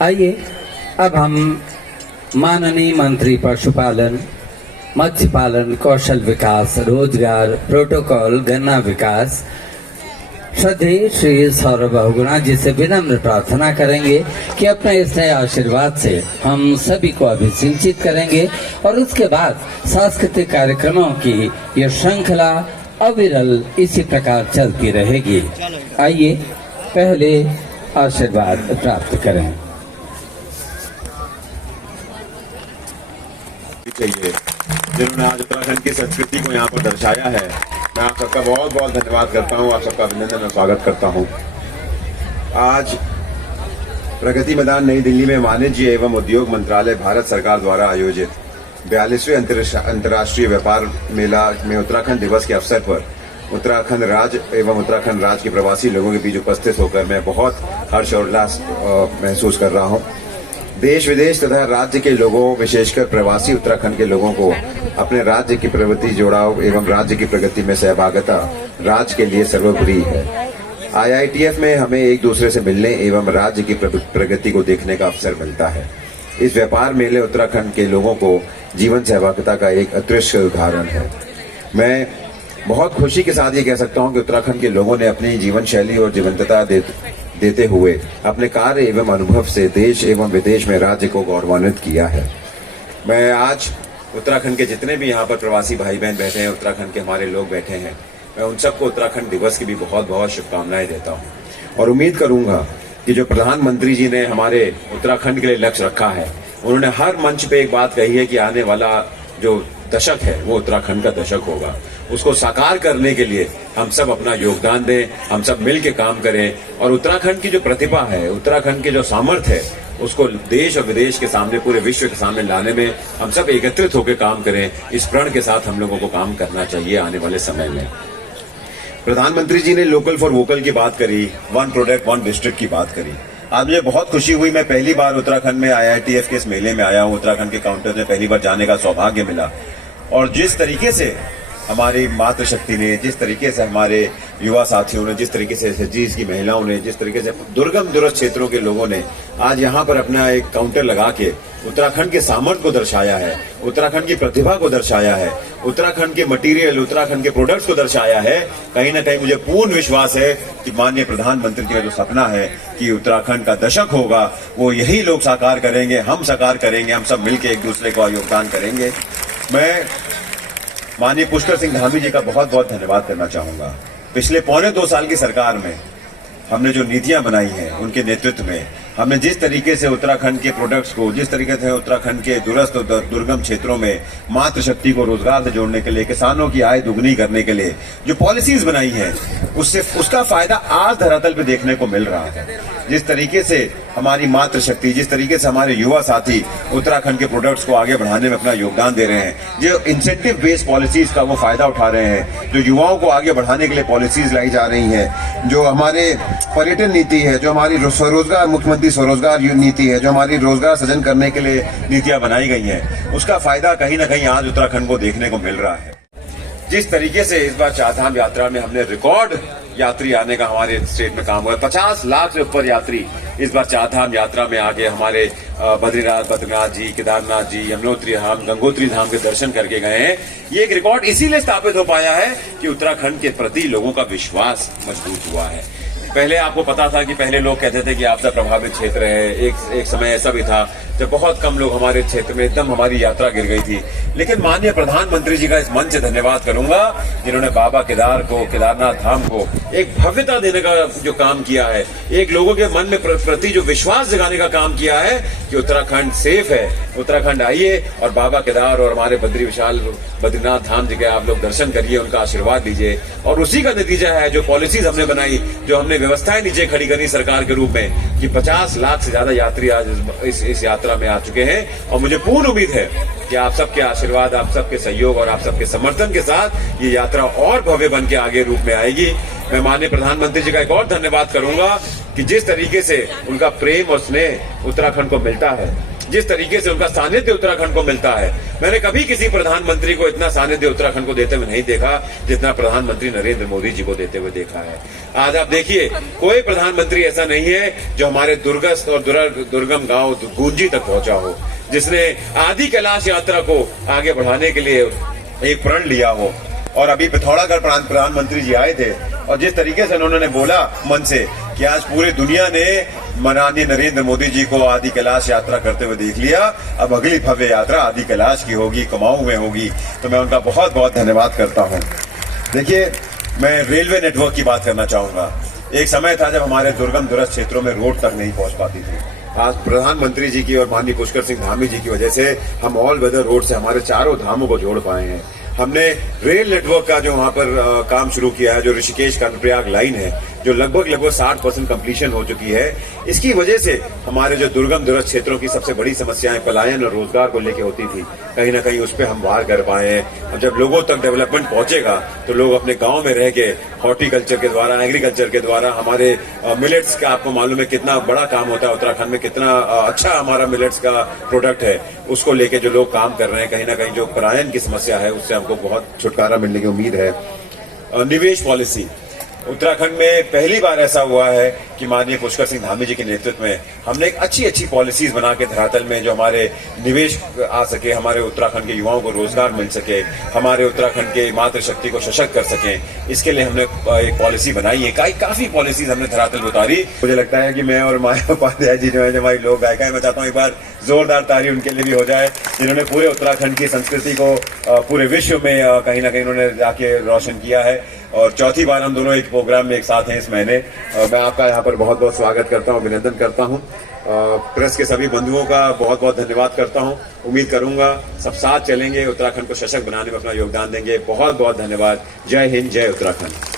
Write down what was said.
आइए अब हम माननीय मंत्री पशुपालन, मत्स्य पालन, कौशल विकास, रोजगार, प्रोटोकॉल, गन्ना विकास श्रद्धेय श्री सौरभ बहुगुणा जी से विनम्र प्रार्थना करेंगे कि अपने इस नए आशीर्वाद से हम सभी को अभिसिंचित करेंगे और उसके बाद सांस्कृतिक कार्यक्रमों की ये श्रृंखला अविरल इसी प्रकार चलती रहेगी। आइए पहले आशीर्वाद प्राप्त करें। जिन्होंने आज उत्तराखंड की संस्कृति को यहाँ पर दर्शाया है, मैं आप सबका बहुत बहुत धन्यवाद करता हूँ, आप सबका अभिनंदन और स्वागत करता हूँ। आज प्रगति मैदान नई दिल्ली में वाणिज्य एवं उद्योग मंत्रालय भारत सरकार द्वारा आयोजित 42वें अंतर्राष्ट्रीय व्यापार मेला में उत्तराखंड दिवस के अवसर पर उत्तराखंड राज्य एवं उत्तराखंड राज्य के प्रवासी लोगों के बीच उपस्थित होकर मैं बहुत हर्ष और उल्लास महसूस कर रहा हूँ। देश विदेश तथा राज्य के लोगों, विशेषकर प्रवासी उत्तराखंड के लोगों को अपने राज्य की प्रगति, जुड़ाव एवं राज्य की प्रगति में सहभागिता राज्य के लिए सर्वोपरि है। IITF में हमें एक दूसरे से मिलने एवं राज्य की प्रगति को देखने का अवसर मिलता है। इस व्यापार मेले उत्तराखंड के लोगों को जीवन सहभागिता का एक अदृश्य उदाहरण है। मैं बहुत खुशी के साथ ये कह सकता हूँ कि उत्तराखंड के लोगों ने अपनी जीवन शैली और जीवंतता देते हुए अपने कार्य एवं अनुभव से देश एवं विदेश में राज्य को गौरवान्वित किया है। मैं आज उत्तराखंड के जितने भी यहाँ पर प्रवासी भाई बहन बैठे हैं, उत्तराखंड के हमारे लोग बैठे हैं, मैं उन सबको उत्तराखंड दिवस की भी बहुत बहुत शुभकामनाएं देता हूँ और उम्मीद करूंगा कि जो प्रधानमंत्री जी ने हमारे उत्तराखंड के लिए लक्ष्य रखा है, उन्होंने हर मंच पे एक बात कही है कि आने वाला जो दशक है वो उत्तराखंड का दशक होगा। उसको साकार करने के लिए हम सब अपना योगदान दें, हम सब मिल के काम करें और उत्तराखंड की जो प्रतिभा है, उत्तराखंड की जो सामर्थ्य है, उसको देश और विदेश के सामने, पूरे विश्व के सामने लाने में हम सब एकत्रित होकर काम करें। इस प्रण के साथ हम लोगों को काम करना चाहिए आने वाले समय में। प्रधानमंत्री जी ने लोकल फॉर वोकल की बात करी, वन प्रोडक्ट वन डिस्ट्रिक्ट की बात करी। आज मुझे बहुत खुशी हुई, मैं पहली बार उत्तराखंड में IITF के इस मेले में आया हूँ। उत्तराखंड के काउंटर में पहली बार जाने का सौभाग्य मिला और जिस तरीके से हमारी मातृशक्ति ने, जिस तरीके से हमारे युवा साथियों ने, जिस तरीके से SHGs की महिलाओं ने, जिस तरीके से दुर्गम दूरस्थ क्षेत्रों के लोगों ने आज यहाँ पर अपना एक काउंटर लगा के उत्तराखंड के सामर्थ्य को दर्शाया है, उत्तराखंड की प्रतिभा को दर्शाया है, उत्तराखंड के मटेरियल, उत्तराखंड के प्रोडक्ट्स को दर्शाया है। कहीं ना कहीं मुझे पूर्ण विश्वास है कि माननीय प्रधानमंत्री जी का जो सपना है कि उत्तराखंड का दशक होगा, वो यही लोग साकार करेंगे, हम साकार करेंगे, हम सब मिलकर एक दूसरे को योगदान करेंगे। मैं माननीय पुष्कर सिंह धामी जी का बहुत बहुत धन्यवाद करना चाहूंगा। पिछले 1.25 साल की सरकार में हमने जो नीतियां बनाई हैं, उनके नेतृत्व में हमने जिस तरीके से उत्तराखंड के प्रोडक्ट्स को, जिस तरीके से उत्तराखंड के दूरस्थ दुर्गम क्षेत्रों में मातृशक्ति को रोजगार से जोड़ने के लिए, किसानों की आय दुगनी करने के लिए जो पॉलिसीज बनाई हैं, उसका फायदा आज धरातल पे देखने को मिल रहा है। जिस तरीके से हमारी मातृशक्ति, जिस तरीके से हमारे युवा साथी उत्तराखंड के प्रोडक्ट्स को आगे बढ़ाने में अपना योगदान दे रहे हैं, जो इंसेंटिव बेस्ड पॉलिसीज का वो फायदा उठा रहे हैं, जो युवाओं को आगे बढ़ाने के लिए पॉलिसीज लाई जा रही हैं, जो हमारे पर्यटन नीति है, जो हमारी स्वरोजगार, मुख्यमंत्री स्वरोजगार नीति है, जो हमारी रोजगार सृजन करने के लिए नीतियां बनाई गई हैं, उसका फायदा कहीं ना कहीं आज उत्तराखंड को देखने को मिल रहा है। जिस तरीके से इस बार चारधाम यात्रा में हमने रिकॉर्ड यात्री आने का हमारे स्टेट में काम हुआ, 50 लाख से ऊपर यात्री इस बार चारधाम यात्रा में आके हमारे बद्रीनाथ जी, केदारनाथ जी, यमुनोत्री धाम, गंगोत्री धाम के दर्शन करके गए हैं। ये एक रिकॉर्ड इसीलिए स्थापित हो पाया है कि उत्तराखंड के प्रति लोगों का विश्वास मजबूत हुआ है। पहले आपको पता था कि पहले लोग कहते थे कि आपदा प्रभावित क्षेत्र है, एक समय ऐसा भी था जब बहुत कम लोग हमारे क्षेत्र में, एकदम हमारी यात्रा गिर गई थी। लेकिन माननीय प्रधानमंत्री जी का इस मंच से धन्यवाद करूंगा, जिन्होंने बाबा केदार को, केदारनाथ धाम को एक भव्यता देने का जो काम किया है, एक लोगों के मन में प्रति जो विश्वास जगाने का काम किया है कि उत्तराखंड सेफ है, उत्तराखंड आइए और बाबा केदार और हमारे बद्रीनाथ धाम जी के आप लोग दर्शन करिए, उनका आशीर्वाद लीजिए। और उसी का नतीजा है जो पॉलिसीज हमने बनाई, जो हमने व्यवस्थाएं नीचे खड़ी करी सरकार के रूप में, कि 50 लाख से ज्यादा यात्री आज इस यात्रा में आ चुके हैं। और मुझे पूर्ण उम्मीद है कि आप सबके आशीर्वाद, आप सबके सहयोग और आप सबके समर्थन के साथ ये यात्रा और भव्य बन के आगे रूप में आएगी। मैं माननीय प्रधानमंत्री जी का एक और धन्यवाद करूंगा कि जिस तरीके से उनका प्रेम और स्नेह उत्तराखंड को मिलता है, जिस तरीके से उनका सानिध्य उत्तराखंड को मिलता है, मैंने कभी किसी प्रधानमंत्री को इतना सानिध्य उत्तराखंड को देते हुए नहीं देखा जितना प्रधानमंत्री नरेंद्र मोदी जी को देते हुए देखा है। आज आप देखिए, कोई प्रधानमंत्री ऐसा नहीं है जो हमारे दुर्गस्थ और दुर्गम गांव गूंजी तक पहुंचा हो, जिसने आदि कैलाश यात्रा को आगे बढ़ाने के लिए एक प्रण लिया हो। और अभी पिथौरागढ़ प्रधानमंत्री जी आए थे और जिस तरीके से उन्होंने बोला मन से कि आज पूरी दुनिया ने माननीय नरेंद्र मोदी जी को आदि कैलाश यात्रा करते हुए देख लिया, अब अगली भव्य यात्रा आदि कैलाश की होगी, कुमाऊं में होगी। तो मैं उनका बहुत बहुत धन्यवाद करता हूं। देखिए, मैं रेलवे नेटवर्क की बात करना चाहूंगा। एक समय था जब हमारे दुर्गम दूरस्थ क्षेत्रों में रोड तक नहीं पहुंच पाती थी। आज प्रधानमंत्री जी की और माननीय पुष्कर सिंह धामी जी की वजह से हम ऑल वेदर रोड से हमारे चारों धामों को जोड़ पाए हैं। हमने रेल नेटवर्क का जो वहां पर काम शुरू किया है, जो ऋषिकेश कर्णप्रयाग लाइन है, जो लगभग 60% कंप्लीशन हो चुकी है। इसकी वजह से हमारे जो दुर्गम दूरस्थ क्षेत्रों की सबसे बड़ी समस्याएं पलायन और रोजगार को लेकर होती थी, कहीं ना कहीं उस पर हम वार कर पाए हैं। और जब लोगों तक डेवलपमेंट पहुंचेगा तो लोग अपने गांव में रह के हॉर्टिकल्चर के द्वारा, एग्रीकल्चर के द्वारा, हमारे मिलेट्स का आपको मालूम है कितना बड़ा काम होता है उत्तराखंड में, कितना अच्छा हमारा मिलेट्स का प्रोडक्ट है, उसको लेके जो लोग काम कर रहे हैं, कहीं ना कहीं जो पलायन की समस्या है उससे हमको बहुत छुटकारा मिलने की उम्मीद है। निवेश पॉलिसी उत्तराखंड में पहली बार ऐसा हुआ है कि माननीय पुष्कर सिंह धामी जी के नेतृत्व में हमने एक अच्छी पॉलिसीज बना के धरातल में जो हमारे निवेश आ सके, हमारे उत्तराखंड के युवाओं को रोजगार मिल सके, हमारे उत्तराखंड के मातृशक्ति को सशक्त कर सके, इसके लिए हमने एक पॉलिसी बनाई है। काफी पॉलिसीज हमने धरातल में उतारी। मुझे लगता है कि मैं और माया उपाध्याय जी जो है, जो हमारी लोक गायिका है, मैं चाहता हूँ एक बार जोरदार ताली उनके लिए भी हो जाए, जिन्होंने पूरे उत्तराखंड की संस्कृति को पूरे विश्व में कहीं ना कहीं उन्होंने जाके रोशन किया है। और चौथी बार हम दोनों एक प्रोग्राम में एक साथ हैं इस महीने। मैं आपका यहाँ पर बहुत बहुत स्वागत करता हूँ, अभिनंदन करता हूँ। प्रेस के सभी बंधुओं का बहुत बहुत धन्यवाद करता हूँ। उम्मीद करूंगा सब साथ चलेंगे, उत्तराखंड को सशक्त बनाने में अपना योगदान देंगे। बहुत बहुत धन्यवाद। जय हिंद, जय उत्तराखंड।